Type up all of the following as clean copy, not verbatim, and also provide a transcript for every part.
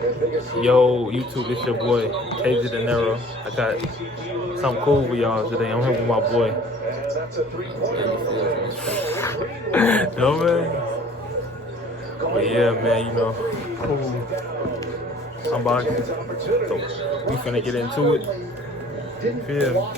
Yo, YouTube, it's your boy, KJ De Niro. I got something cool for y'all today. I'm here with my boy. Yo, man. But yeah, man, you know, cool. I'm back. So we finna get into it. Feel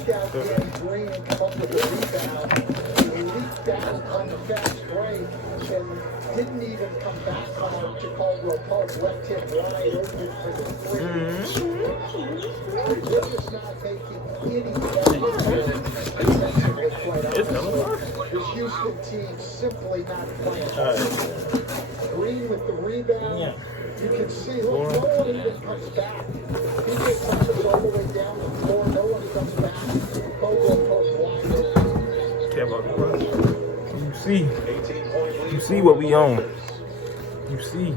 didn't even come back on to Caldwell Pope, left him wide open for the three. Just not making any this Houston team simply not playing. Green with the rebound. Yeah. You can see no one even comes back. He gets all the way down the floor. No one comes back. Caldwell Pope wide open. You see what we on. You see.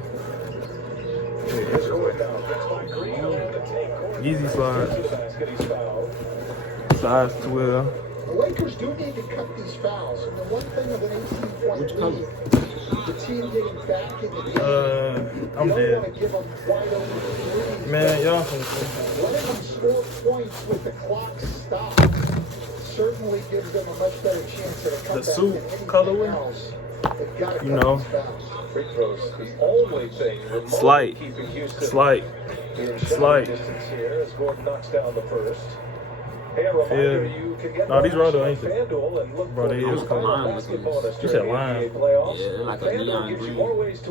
Yeezy slide. Size 12. The Lakers do need to cut these fouls. And the one thing of an 18-point lead, the team getting back in the game. I'm dead. Man, y'all can see. Letting them score points with the clock stopped certainly gives them a much better chance at a comeback. The suit colorway, you know, slight. Yeah. No, these rather ain't they? Bro, they is color. You said lime. Yeah, like a neon green. Which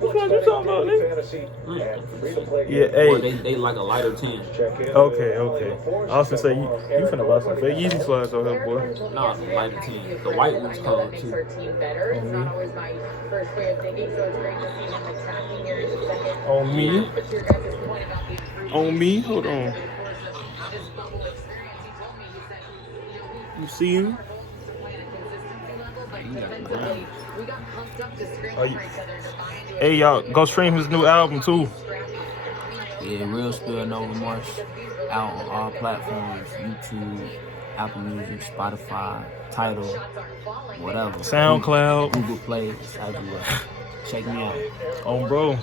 one you talking about, nigga? Yeah, hey. Or they like a lighter tan. Okay. I was gonna say, you finna buy some fake Yeezy slides out here, boy. Nah, lighter tan. The white one's cold, too. On me? Hold on. You see him? Hey, y'all, go stream his new album, too. Yeah, Real Spill No Remorse. Out on all platforms. YouTube, Apple Music, Spotify, Tidal, whatever. SoundCloud. Google Play, it's everywhere. Check me out. Oh, bro.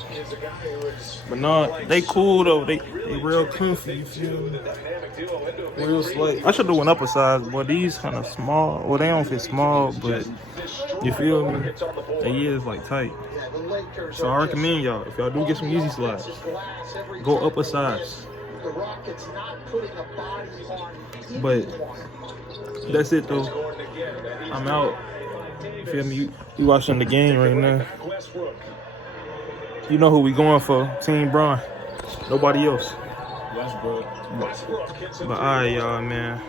But no, they cool, though. They real comfy, you feel me? Real slight. I should have went up a size, but these kind of small. Well, they don't fit small, but you feel me? They is like tight. So I recommend y'all, if y'all do get some Yeezy slides, go up a size. But that's it though. I'm out. You feel me? You watching the game right now. You know who we going for. Team Bron. Nobody else. But alright, y'all, man.